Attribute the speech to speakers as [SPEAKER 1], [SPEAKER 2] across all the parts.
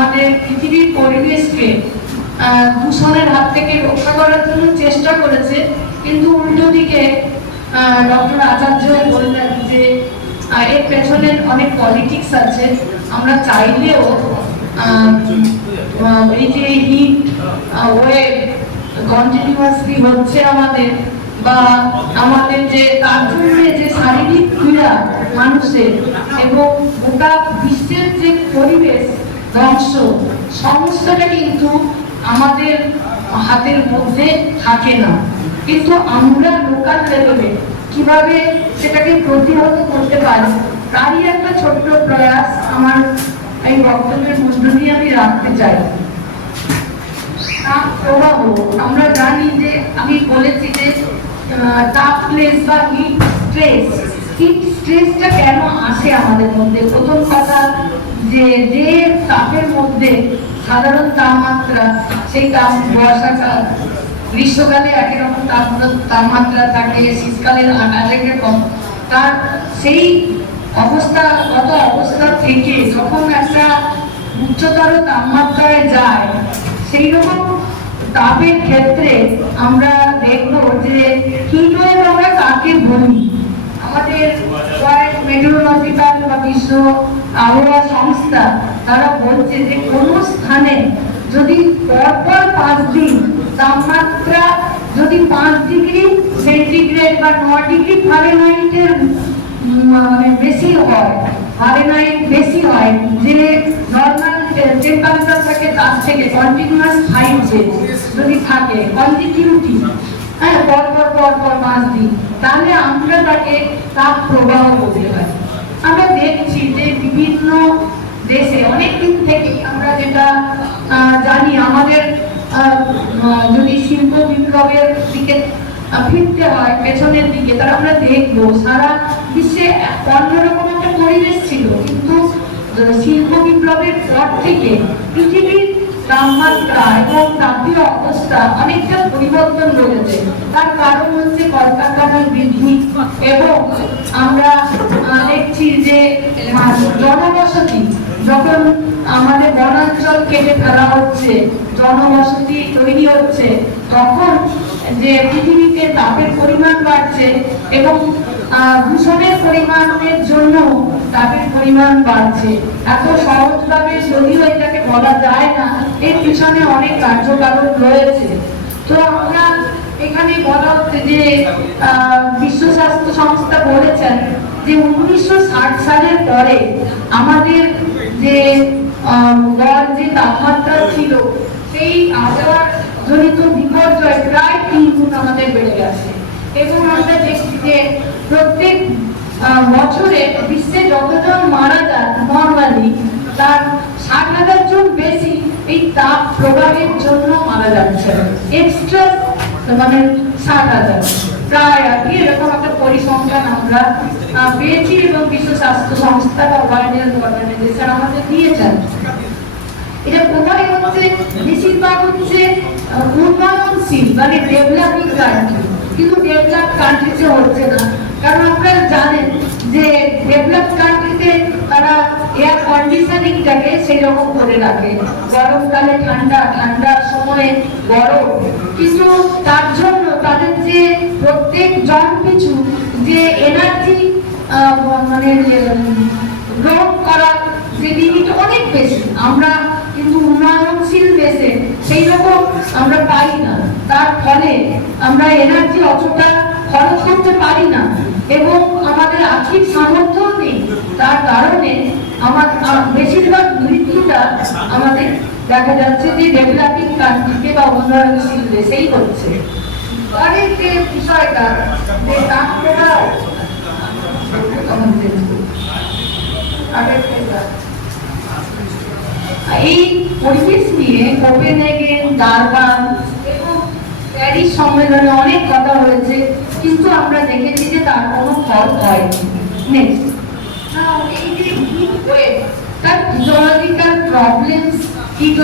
[SPEAKER 1] আমাদের পৃথিবীর পরিবেশকে দূষণের হাত থেকে রক্ষা করার জন্য চেষ্টা করেছে। কিন্তু উল্টো দিকে ডক্টর আচার্য বললেন যে এর পেছনে অনেক পলিটিক্স আছে। আমরা চাইলেও এই যে হিট ওয়েভ কন্টিনিউয়াসলি হচ্ছে আমাদের বা আমাদের যে, তার জন্য যে শারীরিক ক্রীড়া মানুষের এবং গোটা বিশ্বের যে পরিবেশ ধ্বংস সমস্তটা কিন্তু আমাদের হাতের মধ্যে থাকে না। কিন্তু আমরা লোকাল লেভেলে কীভাবে সেটাকে প্রতিহত করতে পারি, তারই একটা ছোট্ট প্রয়াস আমার এই বক্তব্যের মধ্য দিয়ে আমি রাখতে চাই। প্রবাহ আমরা জানি যে আমি বলেছি যে তাপ প্লেস বা হিট স্ট্রেস স্ট্রেসটা কেন আসে আমাদের মধ্যে? প্রথম কথা যে যে তাপের মধ্যে সাধারণ তাপমাত্রা, সেই তাপ বর্ষাকাল গ্রীষ্মকালে একই রকম তাপ, তাপমাত্রা থাকে শীতকালে আরেক রকম তার সেই অবস্থা গত অবস্থা থেকে যখন একটা উচ্চতর তাপমাত্রায় যায়, সেই রকম তাপের ক্ষেত্রে আমরা দেখব যে হিট ওয়েভ আমরা কাকে বলি? আমাদের ওয়ার্ল্ড মেট্রোলজিক্যাল বা বিশ্ব আবহাওয়া সংস্থা তারা বলছে যে কোনো স্থানে যদি পরপর পাঁচ দিন তাপমাত্রা যদি পাঁচ ডিগ্রি সেন্টিগ্রেড বা ন ডিগ্রি ফারেনহাইটের মানে বেশি হয় ফারেনহাইট বেশি হয়, যে নর্মাল টেম্পারেচার থাকে তার থেকে কন্টিনিউয়াস ফাইভ যদি থাকে কন্টিনিউটি হ্যাঁ পর পর পর পর পাঁচ দিন তাহলে আমরা তাকে তাপ প্রবাহ বলতে পারি। আমরা দেখছি যে বিভিন্ন দেশে, অনেক দিন থেকে আমরা যেটা জানি, আমাদের যদি শিল্প বিপ্লবের দিকে ফিরতে হয়, পেছনের দিকে, তাহলে আমরা দেখব সারা বিশ্বে অন্যরকম একটা পরিবেশ ছিল। কিন্তু শিল্প বিপ্লবের পর থেকে পৃথিবীর তাপমাত্রা এবং তাপীয় অবস্থা অনেকটা পরিবর্তন ঘটেছে। তার কারণ হচ্ছে কলকারখানার বৃদ্ধি এবং আমরা দেখছি যে জনবসতি, যখন আমাদের বনাঞ্চল কেটে ফেলা হচ্ছে, জনবসতি তৈরি হচ্ছে, তখন যে পৃথিবীতে তাপের পরিমাণ বাড়ছে এবং দূষণের পরিমাণের জন্য তাপের পরিমাণ বাড়ছে। এত সহজভাবে যদিও এটাকে বলা যায় না, এর পিছনে অনেক কার্যকারণ রয়েছে। তো আমরা এখানে বলা হচ্ছে যে বিশ্ব স্বাস্থ্য সংস্থা বলেছেন যে উনিশশো সালের পরে আমাদের যে যে তাপমাত্রা ছিল, সেই আবহাওয়ার জনিত বিপর্যয় প্রায় তিন গুণ আমাদের বেড়ে গেছে। এবং আমরা দেখছি যে প্রত্যেক বছরে বিশ্বে যতজন মারা যান নর্মালি তার ষাট হাজার জন বেশি এই তাপ প্রভাবের জন্য মারা যাচ্ছে। এক্সট্রা মানে ষাট হাজার। প্রায় আর কি এরকম একটা পরিসংখ্যান আমরা পেয়েছি এবং বিশ্ব স্বাস্থ্য সংস্থা বা ওয়ার্ল্ড হেলথ অর্গানাইজেশন আমাদের দিয়েছেন। এটা কোথায় হচ্ছে? বেশিরভাগ হচ্ছে উন্নয়নশীল মানে ডেভেলপিং কান্ট্রি কিন্তু ডেভেলপ কান্ট্রিতে হচ্ছে না। কারণ আপনারা জানেন যে ডেভেলপ কান্ট্রিতে তারা এয়ার কন্ডিশনিংটাকে সেই রকম করে রাখে। গরমকালে ঠান্ডা, ঠান্ডার সময়ে গরম। কিন্তু তার জন্য তাদের যে প্রত্যেক জন পিছু যে এনার্জি মানে গ্রহণ করার যে লিমিট অনেক বেশি। আমরা কিন্তু উন্নয়নশীল দেশে সেই রকম আমরা পাই না। তার ফলে আমরা এনার্জি অতটা খরচ করতে পারি না। এবং আমাদের আর্থিক সামর্থ্য নেই। তার কারণে আমার বেশিরভাগ মৃত্যুটা আমাদের দেখা যাচ্ছে যে ডেভেলপিং কান্ট্রিতে বা উন্নয়নশীল দেশেই হচ্ছে। বিষয়টা এই নিয়ে এবং প্যারিস সম্মেলনে অনেক কথা হয়েছে কিন্তু আমরা দেখেছি যে তার কোনো ফল হয়নি নেক্সট এই যে হিট ওয়েভ তার ফিজিওলজিক্যাল প্রবলেমস হিট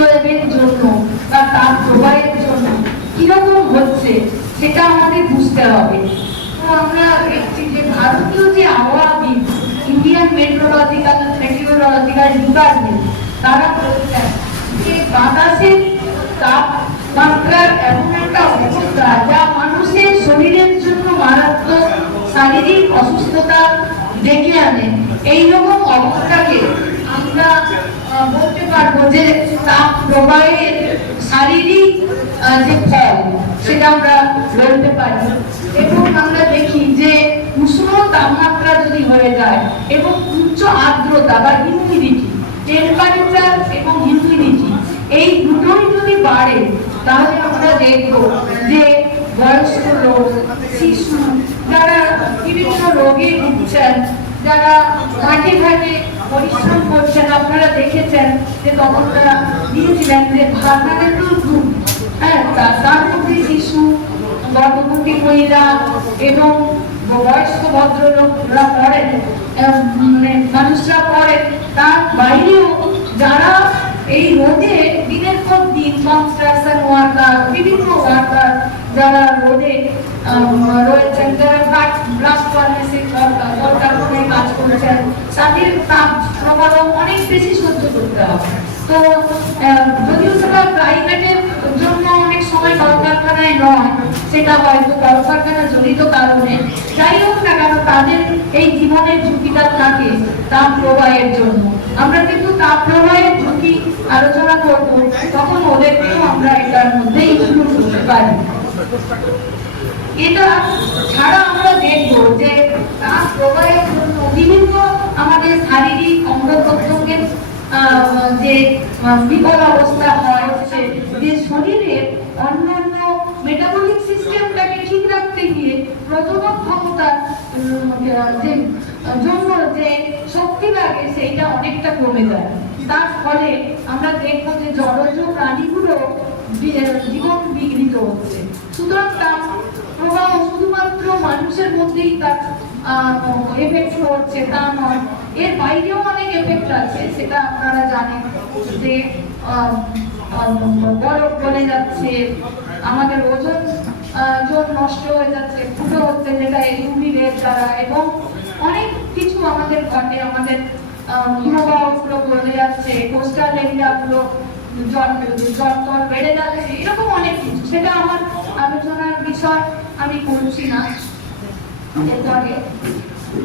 [SPEAKER 1] জন্য বা তার প্রবাহের জন্য কীরকম হচ্ছে সেটা আমাদের বুঝতে হবে আমরা দেখছি যে ভারতীয় যে আবহাওয়াবিদ ইন্ডিয়ান মেট্রোলজিক্যাল মেট্রোলজিক্যাল ডিপার্টমেন্ট তারা বলছেন বাতাসের তাপমাত্রার এমন একটা অবস্থা যা মানুষের শরীরের জন্য মারাত্মক শারীরিক অসুস্থতা ডেকে আনে। এইরকম অবস্থাকে আমরা বলতে পারব যে তাপ প্রবাহের শারীরিক যে ফল, সেটা আমরা বলতে পারি। এবং আমরা দেখি যে উষ্ণ তাপমাত্রা যদি হয়ে যায় এবং উচ্চ আর্দ্রতা বা হিউমিডিটি টেম্পারেচার এবং হিউমিডিটি, এই দুটোই যদি বাড়ে, তাহলে আমরা দেখব যে বয়স্ক লোক, শিশু, যারা বিভিন্ন রোগে ভুগছেন, যারা ঘাটে ঘাটে পরিশ্রম করছেন, আপনারা দেখেছেন যে তখন তারা দিয়েছিলেন যে ভারনারেন্দ্র গ্রুপ হ্যাঁ তার মধ্যে শিশু, গর্ভবতী মহিলা এবং বয়স্ক ভদ্রলোকরা পড়েন মানে মানুষরা পড়েন, তার বাইরেও যারা এই রোদে দিনের পর দিন কনস্ট্রাকশন ওয়ার্কার বিভিন্ন ওয়ার্কার যারা আহ, রয়েছেন যারা ব্লাস্ট ফার্নেসে কলকারখানায় কাজ করছেন। তাদের তাপ প্রবাহ অনেক বেশি সহ্য করতে হবে। তো যদিও সেটা প্রাইভেটের জন্য অনেক সময় কলকারখানায় নয় সেটা হয়তো কলকারখানা জড়িত কারণে। যাই হোক না কেন তাদের এই জীবনের ঝুঁকিটা থাকে তাপ প্রবাহের জন্য। আমরা কিন্তু তাপ প্রবাহের ঝুঁকি আলোচনা করব তখন ওদেরকেও আমরা এটার মধ্যে ইনক্লুড করতে পারি। এটা ছাড়া আমরা দেখব যে তাপ প্রবাহের জন্য বিভিন্ন আমাদের শারীরিক অঙ্গ প্রত্যঙ্গের যে বিকল অবস্থা হয় যে শরীরের অন্যান্য মেটাবলিক সিস্টেমটাকে ঠিক রাখতে গিয়ে প্রজনন ক্ষমতা যে, জন্য যে শক্তি লাগে, সেইটা অনেকটা কমে যায়। তার ফলে আমরা দেখব যে জলজ প্রাণীগুলো জীবন বিঘ্নিত হচ্ছে। সুতরাং তাপ প্রবাহ শুধুমাত্র মানুষের মধ্যেই তার এফেক্ট হচ্ছে, তা নয়। এর বাইরেও অনেক এফেক্ট আছে, সেটা আপনারা জানেন যে বরফ গলে যাচ্ছে, আমাদের ওজন জোর নষ্ট হয়ে যাচ্ছে, ফুটো হচ্ছে, যেটা ইউভি রের দ্বারা, এবং অনেক কিছু আমাদের ঘটে, আমাদের হিমবাহগুলো গলে যাচ্ছে, কোস্টাল এরিয়াগুলো জল জল বেড়ে যাচ্ছে এরকম অনেক কিছু। সেটা আমার আলোচনার বিষয়, আমি করছি না।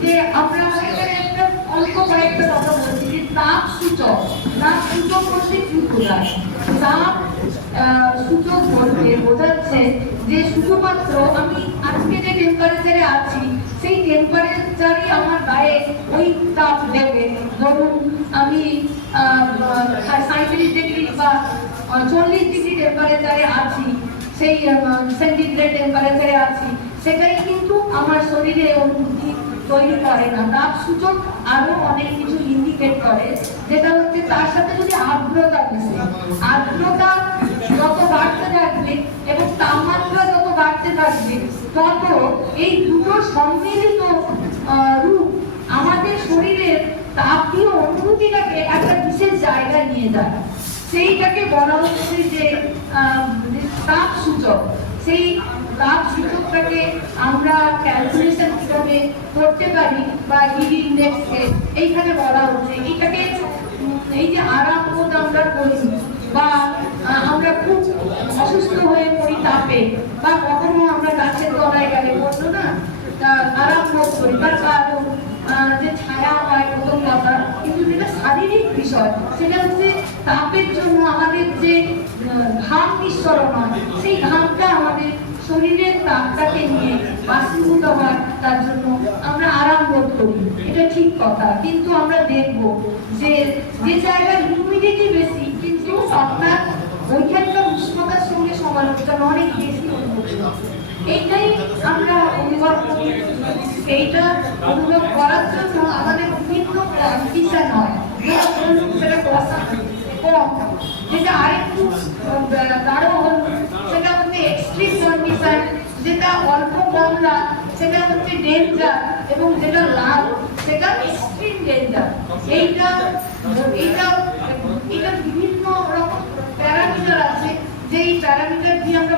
[SPEAKER 1] যে আমরা এখানে একটা অল্প কয়েকটা কথা বলছি, যে তাপ সূচক। তাপ সূচক বলতে কি তাপ সূচক বলতে বোঝাচ্ছে যে শুধুমাত্র আমি আজকে যে টেম্পারেচারে আছি, সেই টেম্পারেচারই আমার গায়ে ওই তাপ দেবে। ধরুন আমি সাঁত্রিশ ডিগ্রি বা চল্লিশ ডিগ্রি টেম্পারেচারে আছি, সেই সেন্টিগ্রেড টেম্পারেচারে আছি, সেটাই কিন্তু আমার শরীরে অনুভূতি তৈরি করে না। তাপ সূচক আরও অনেক কিছু ইন্ডিকেট করে, যেটা হচ্ছে তার সাথে যদি আর্দ্রতা মিশে, আর্দ্রতা যত বাড়তে থাকবে এবং তাপমাত্রা যত বাড়তে থাকবে, তত এই দুটো সম্মিলিত রূপ আমাদের শরীরের তাপীয় অনুভূতিটাকে একটা বিশেষ জায়গায় নিয়ে যায়। সেইটাকে বলা হচ্ছে যে তাপ সূচক সেই তাপ সূচকটাকে আমরা ক্যালকুলেশন কীভাবে করতে পারি বা হিট ইন্ডেক্সকে এইখানে বলা হচ্ছে, এইটাকে এই যে আরাম বোধ আমরা করি বা আমরা খুব অসুস্থ হয়ে পড়ি তাপে। বা কখনো আমরা গাছের তলায় গেলে বলল না কারণ যে ছায়া হয় প্রথম কথা কিন্তু যেটা শারীরিক বিষয়, সেটা হচ্ছে তাপের জন্য আমাদের যে ঘাম নিঃসরণ হয়, সেই ঘামটা আমাদের শরীরের তাপটাকে নিয়ে বাষ্পীভূত তার জন্য আমরা আরাম বোধ এটা ঠিক কথা। কিন্তু আমরা দেখব যে যে জায়গায় হিউমিডিটি বেশি, কিন্তু আপনার ওইখানকার উষ্ণতার সঙ্গে সমালোচনা অনেক বেশি অনুভূত। এইটাই আমরা অনুভব করি। এইটা অনুভব করার জন্য আমাদের বিভিন্ন হয় যেটা সেটা কম। যেটা আরেকটু গাঢ় হল, সেটা হচ্ছে এক্সট্রিম কন্ডিশন যেটা অল্প কমলা, সেটা হচ্ছে ডেঞ্জার এবং যেটা লাল, সেটা এক্সট্রিম ডেঞ্জার এইটা এইটা এটা বিভিন্ন রকম প্যারামিটার আছে, যেই প্যারামিটার দিয়ে আমরা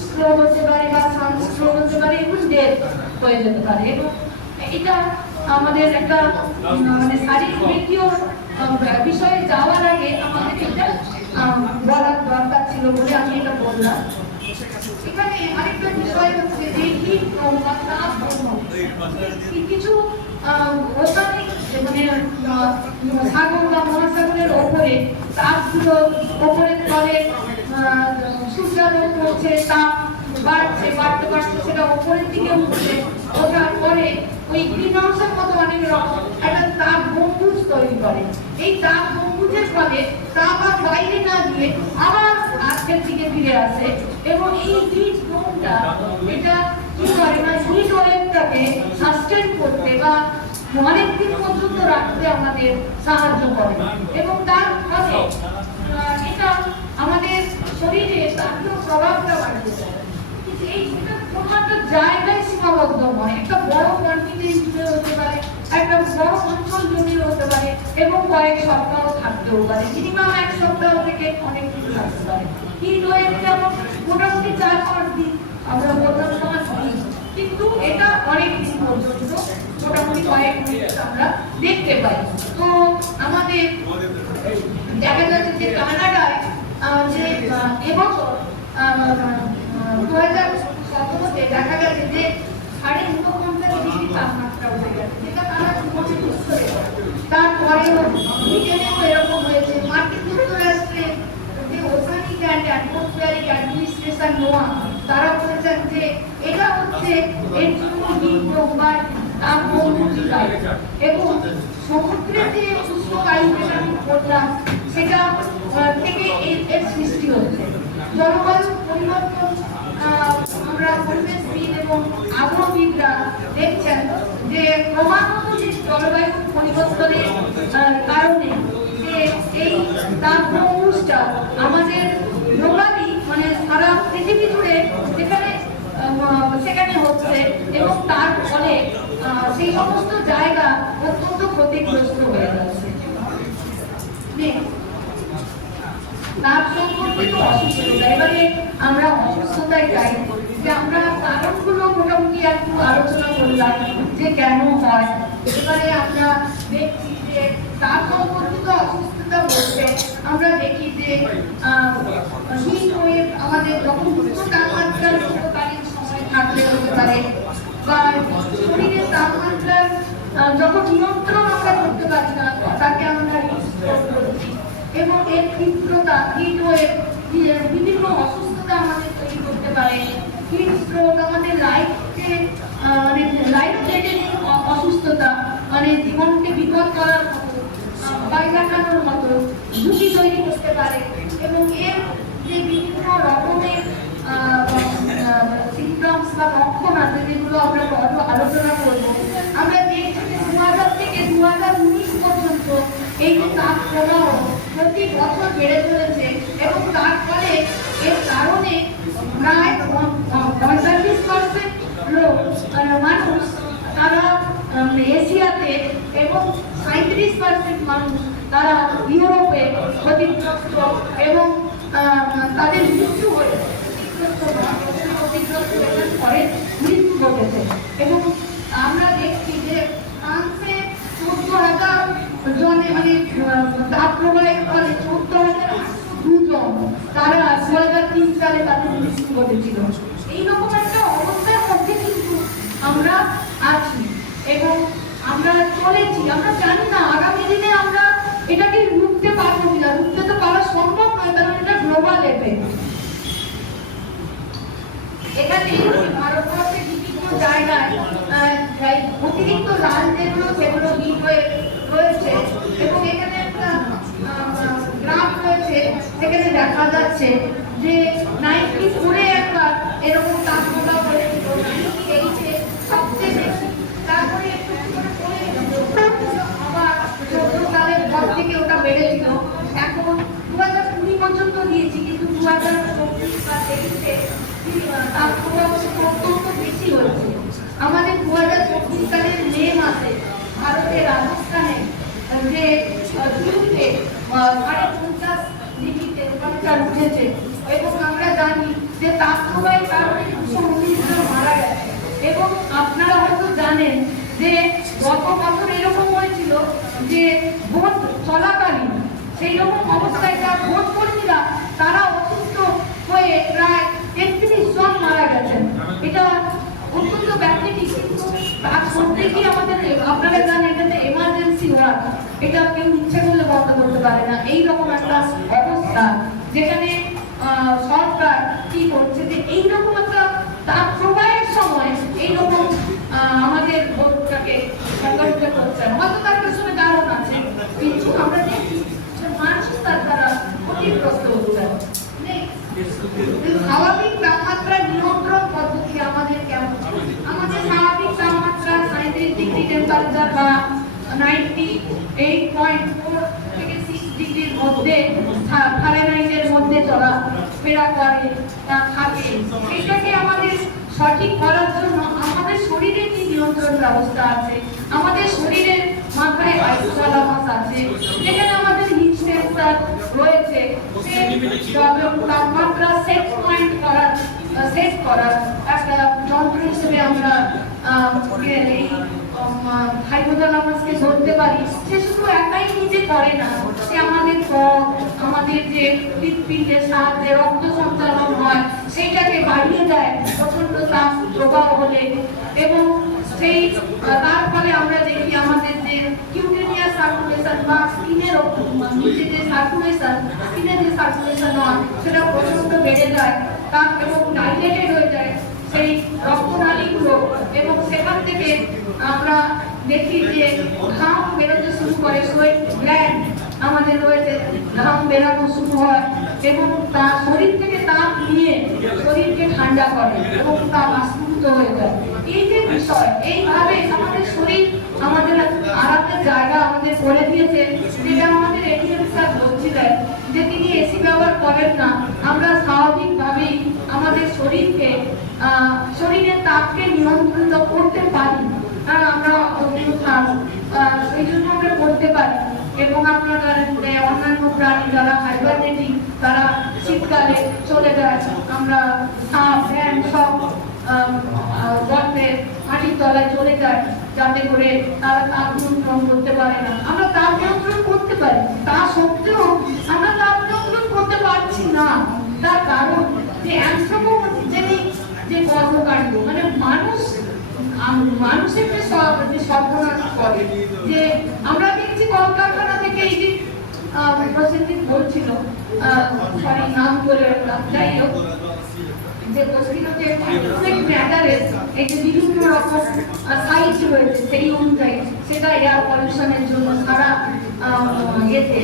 [SPEAKER 1] স্ট্রোক হতে পারে বা সানস্ট্রোক হতে পারে এবং ডেথ হয়ে যেতে পারে। এবং এটা আমাদের একটা মানে শারীরিক মৃত্যুর বিষয়ে যাওয়ার আগে আমাদের এটা বলার দরকার ছিল বলে আমি এটা বললাম। এখানে আরেকটা বিষয় হচ্ছে যে কি- কিছু ওখানে মানে সাগর বা মহাসাগরের ওপরে, তাপগুলো ওপরের তলে সূর্যালোক পড়ছে তাপ বাড়ছে বাড়তে বাড়তে সেটা ওপরের দিকে উঠছে। ওঠার পরে ওই গ্রিন মতো অনেক রকম একটা তাপ গম্বুজ তৈরি করে। এই তাপ গম্বুজের ফলে তাপ আর বাইরে না গিয়ে আবার আজকের দিকে ফিরে আসে এবং এই হিট ডোমটা এটা কি করে? না হিট ওয়েভটাকে সাস্টেন করতে বা অনেকদিন পর্যন্ত রাখতে আমাদের সাহায্য করে। এবং তার ফলে এটা আমাদের শরীরে তাপীয় প্রভাবটা বাড়িয়ে দেয় কিন্তু এই কোনো জায়গায় সীমাবদ্ধ নয়। একটা বড় হতে পারে একটা অঞ্চল জুড়ে হতে পারে, এবং কয়েক সপ্তাহ থাকতেও পারে। মিনিমাম এক সপ্তাহ থেকে অনেক দিন থাকতে পারে। ওয়েভ যেমন মোটামুটি চার পাঁচ দিন, আমরা বললাম পাঁচ কিন্তু এটা অনেক দিন পর্যন্ত, মোটামুটি কয়েক মিনিট আমরা দেখতে পাই তো আমাদের দেখা যাচ্ছে যে কানাডায় আহ, যে আহ, এবছর দু হাজার সতেরোতে দেখা গেছে যে সাড়ে ঊনপঞ্চাশ ডিগ্রি তাপমাত্রা উঠে গেছে যেটা তারা জীবনে বুঝতে তারপরেও ব্রিটেনেও এরকম হয়েছে, মার্কিন যুক্তরাষ্ট্রে যে ওসানিক অ্যান্ড অ্যাটমসফিয়ারিক অ্যাডমিনিস্ট্রেশন নোয়া, তারা বলেছেন যে এটা হচ্ছে এর জন্য হিট বা তাপবন্ধী এবং সমুদ্রের যে উষ্ণ বায়ু যেটা আমি বললাম, সেটা থেকে এর- সৃষ্টি হচ্ছে। জলবায়ু পরিবর্তন আমরা পরিবেশবিদ এবং আবহাওয়াবিদরা দেখছেন যে ক্রমাগত যে জলবায়ু পরিবর্তনের কারণে যে এই তাপমাত্রা আমাদের গ্লোবালি মানে সারা পৃথিবী জুড়ে যেখানে সেখানে হচ্ছে এবং তার ফলে সেই সমস্ত জায়গা অত্যন্ত ক্ষতিগ্রস্ত হয়ে যাচ্ছে. তার সম্পর্কিত অসুস্থতা এবারে আমরা অসুস্থতায় যাই যে আমরা কারণগুলো মোটামুটি একটু আলোচনা করলাম যে কেন হয়। এবারে আমরা দেখছি যে তার সম্পর্কিত অসুস্থতা বলতে আমরা দেখি যে হিট ওয়েভ আমাদের যখন উচ্চ তাপমাত্রার উপকালীন সময় থাকলে হতে পারে, বা শরীরের তাপমাত্রার যখন নিয়ন্ত্রণ আমরা করতে পারি না, তাকে আমরা এবং এর তীব্রতা হিট ওয়েভ বিভিন্ন অসুস্থতা আমাদের তৈরি করতে পারে। হিট স্ট্রোক আমাদের লাইফকে মানে লাইফ থ্রেটেনিং অসুস্থতা মানে জীবনকে বিপদ করার মতো মতো ঝুঁকি তৈরি করতে পারে এবং এর যে বিভিন্ন রকমের সিমটমস বা লক্ষণ আছে যেগুলো আমরা আলোচনা করব, আমরা দেখছি দু হাজার থেকে দু হাজার উনিশ পর্যন্ত এই যে তাপ প্রবাহ প্রতি বছর বেড়ে চলেছে এবং তার ফলে এর কারণে প্রায় পঁয়তাল্লিশ পার্সেন্ট লোক মানুষ তারা এশিয়াতে এবং সাঁত্রিশ পার্সেন্ট মানুষ তারা ইউরোপে ক্ষতিগ্রস্ত এবং তাদের মৃত্যু হয়েছে। ক্ষতিগ্রস্ত ক্ষতিগ্রস্ত হয়ে পরে মৃত্যু ঘটেছে। এবং আমরা দেখছি যে ফ্রান্সে চোদ্দ হাজার জনে মানে আহ, তাপ প্রবাহের ফলে চোদ্দ হাজার দুজন তারা দু হাজার তিন সালে তাদের মৃত্যু ঘটেছিল। এইরকম একটা অবস্থার মধ্যে কিন্তু আমরা আছি এবং আমরা চলেছি। আমরা জানি না আগামী দিনে আমরা এটাকে রুখতে পারব কিনা। রুখতে তো পারা সম্ভব নয় কারণ এটা গ্লোবাল এফেক্ট এখানে ভারতবর্ষের বিভিন্ন জায়গায় অতিরিক্ত লাল যেগুলো সেগুলো হিট হয়ে এবং এখানে একটা দেখা যাচ্ছে যে নাইনটি এরকম হয়েছিল বেশি একটু থেকে ওটা বেড়েছিল। এখন কিন্তু চব্বিশ বেশি হয়েছে। আমাদের দু হাজার চব্বিশ সালের মে মাসে ভারতের রাজস্থানে যে জুনকে সাড়ে পঞ্চাশ ডিগ্রি টেম্পারেচার উঠেছে। এবং আমরা জানি যে তাপপ্রবাহের কারণে দুশো উনিশ জন মারা গেছে। এবং আপনারা হয়তো জানেন যে গত বছর এরকম হয়েছিল যে ভোট চলাকালীন সেই রকম অবস্থায় যারা ভোট কর্মীরা, তারা অসুস্থ হয়ে প্রায় তেত্রিশ জন মারা গেছেন। এটা অত্যন্ত ব্যাপৃতিক কিন্তু তার সত্যি কি আমাদের আপনারা জানেন এটাতে এমার্জেন্সি ওয়ার্ড এটা কেউ ইচ্ছে করলে বন্ধ করতে পারে না। এই রকম একটা অবস্থা যেখানে সরকার কি করছে যে এই রকম একটা তাপ প্রবাহের সময় এইরকম আহ, আমাদের ভোটটাকে সংগঠিত করছেন হয়তো তার পেছনে কারণ আছে। কিন্তু আমরা দেখি মানুষ তার দ্বারা ক্ষতিগ্রস্ত হচ্ছে। স্বাভাবিক তাপমাত্রা নিয়ন্ত্রণ পদ্ধতি আমাদের কেমন? আমাদের স্বাভাবিক তাপমাত্রা সাঁত্রিশ ডিগ্রি টেম্পারেচার বা নাইনটি এইট পয়েন্ট ফোর থেকে সিক্স ডিগ্রির মধ্যে ফারেনহাইটের মধ্যে চলা ফেরা থাকে। এটাকে আমাদের সঠিক করার জন্য আমাদের শরীরে কি নিয়ন্ত্রণ ব্যবস্থা আছে? আমাদের শরীরের মাথায় আইসোলামাস আছে। যেখানে আমাদের হিট রয়েছে। তাপমাত্রা সেট পয়েন্ট করার সেট করার একটা যন্ত্র আমরা এই হাইপোথালামাসকে ধরতে পারি। সে শুধু একাই নিজে করে না, সে আমাদের আমাদের যে হৃৎপিণ্ডের সাহায্যে রক্ত সঞ্চালন হয়, সেইটাকে বাড়িয়ে দেয় প্রচণ্ড তাপ প্রবাহ হলে। এবং সেই তার ফলে আমরা দেখি আমাদের যে কিউটেনিয়াস সার্কুলেশন বা স্কিনের নিচে যে সার্কুলেশন, স্কিনের যে সার্কুলেশন হয়, সেটা প্রচণ্ড বেড়ে যায়। তার এবং ডাইলেটেড হয়ে যায়। সেই রক্তনালীগুলো এবং সেখান থেকে আমরা দেখি যে ঘাম বেরোতে শুরু করে সোয়েট গ্ল্যান্ড আমাদের রয়েছে। ঘাম বেরানো শুরু হয় এবং তার শরীর থেকে তাপ নিয়ে শরীরকে ঠান্ডা করে এবং তা বাষ্পীভূত হয়ে যায়। এই যে বিষয়, এইভাবে আমাদের শরীর আমাদের আরামের জায়গা আমাদের করে দিয়েছে, যেটা আমাদের এডিএম স্যার বলছিলেন যে তিনি এসি ব্যবহার করেন না। আমরা স্বাভাবিকভাবেই আমাদের শরীরকে শরীরের তাপকে নিয়ন্ত্রিত করতে পারি। আমরা জন্য আমরা করতে পারি। এবং অন্যান্য প্রাণী যারা তারা শীতকালে চলে যায়। আমরা সাপ সব মাটির তলায় চলে যায়, যাতে করে তারা তাপ নিয়ন্ত্রণ করতে পারে না। আমরা তাপ নিয়ন্ত্রণ করতে পারি। তা সত্ত্বেও আমরা তাপ নিয়ন্ত্রণ করতে পারছি না। তার কারণ যে যে কর্মকাণ্ড মানে মানুষ মানুষের যে সব, যে করে, যে আমরা দেখছি কলকারখানা থেকে এই যে প্রসেনজিৎ বলছিল সরি নাম যাই হোক রয়েছে, সেই অনুযায়ী সেটা এয়ার পলিউশনের জন্য সারা ইয়েতে